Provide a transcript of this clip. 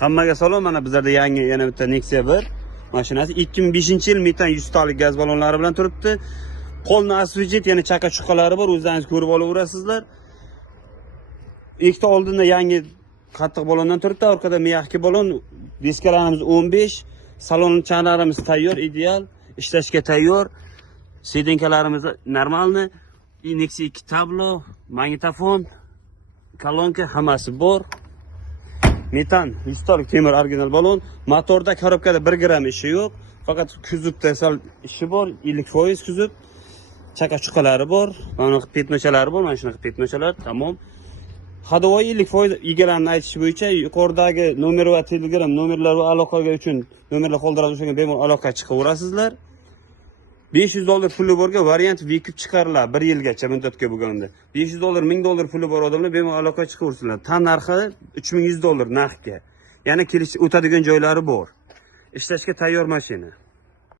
Hammaga salom, mana bizlarda yangi yana bitta Nexia 1 mashinasi 2005-yil metan 100 talik gaz ballonlari bilan turibdi. Qo'lni asvejit, yana chaka chuqalari bor, o'zlaringiz ko'rib olaverasizlar. Ikkita oldinda yangi qattiq ballondan turibdi, orqada miyaqki ballon, diskalarimiz 15, salon chanlarimiz tayyor, ideal, ishlashga tayyor. Sedenkalarimiz normalni, Nexia 2 tablo, magnitofon, kolonka hammasi bor. Metan 100 talik temir original ballon, motorda korobkada 1 gram ishi yo'q, faqat kuzovda sal ishi bor, 50% kuzov. Chaka chuqalari bor, mana petnochalari bor, mana shunaqa petnochalar, tamom. Hadovoy 50% egalarning aytishi bo'yicha yuqoridagi nomer va Telegram nomerlar va aloqaga uchun nomerlar qoldirib o'shaga bemalol aloqaga chiqaverasizlar. $500 puli borga variant vekib chiqariladi 1 yilgacha muddatga bo'lganda. $500, $1000 puli bor odamlar bemalol aloqaga chiqaversinlar. Tan narxi $3100 narxga. Yana kelish o'tadigan joylari bor. Ishlashga tayyor mashina.